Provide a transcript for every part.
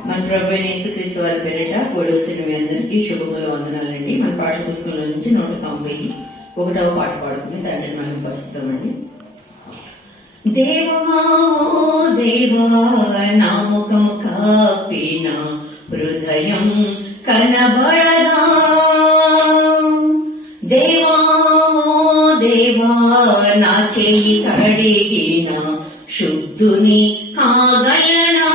మన ప్రభు యేసుక్రీస్తు వారి పేరిట కూడి వచ్చిన మీ అందరికీ శుభములు వందనాలండి మన పాఠ పుస్తకంలో నుంచి నూట తొంభై ఒకటవ పాట పాడుకుని తండ్రిని మనం పరుస్తామండి దేవా ఓ దేవా నా ముఖము కాపిన హృదయం కనబడదా? దేవా దేవా నా చేయి కడిగిన శుద్ధుని కాగలనా?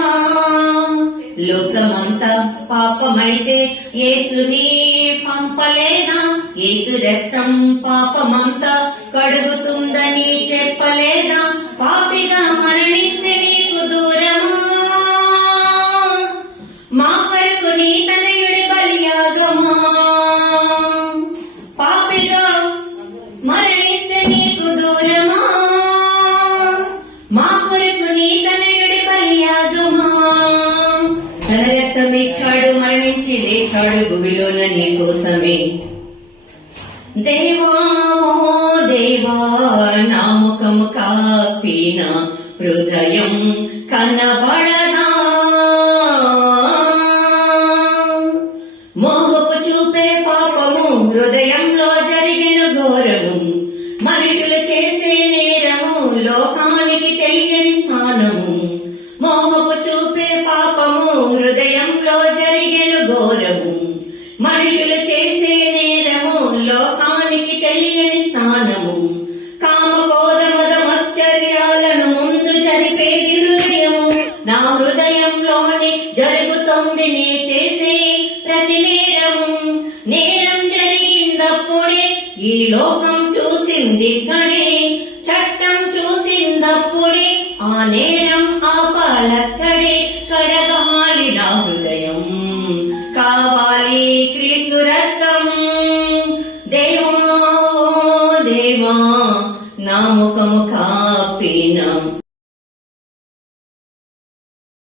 లోకమంతా పాపమైతే యేసుని పంపలేదా? యేసు రక్తం పాపమంతా కడుగుతుందని చెప్పలేదా? పాపిగా మరణిస్తే రక్తం మరణించి లేచాడు భూమిలోన నీ కోసమే. దేవా దేవా నా ముఖము కాపిన హృదయం కనబడదా మోహపు చూపే పాపము హృదయంలో జరిగిన ఘోరము. మనుషులు చేసే నేరము లోకానికి తెలియని స్థానము. మోహపు ఘోరము. మనుషులు చేసే నేరము లోకానికి తెలియని స్థానము. కామ మచ్చర్యాలను ముందు చనిపే హృదయము నా హృదయంలోని జరుగుతుంది నీ చేసే ప్రతి నేరము నేరం జరిగిందప్పుడే ఈ లోకం చూసింది ఇక్కడే. చట్టం చూసిందప్పుడే ఆ నేరం దేవా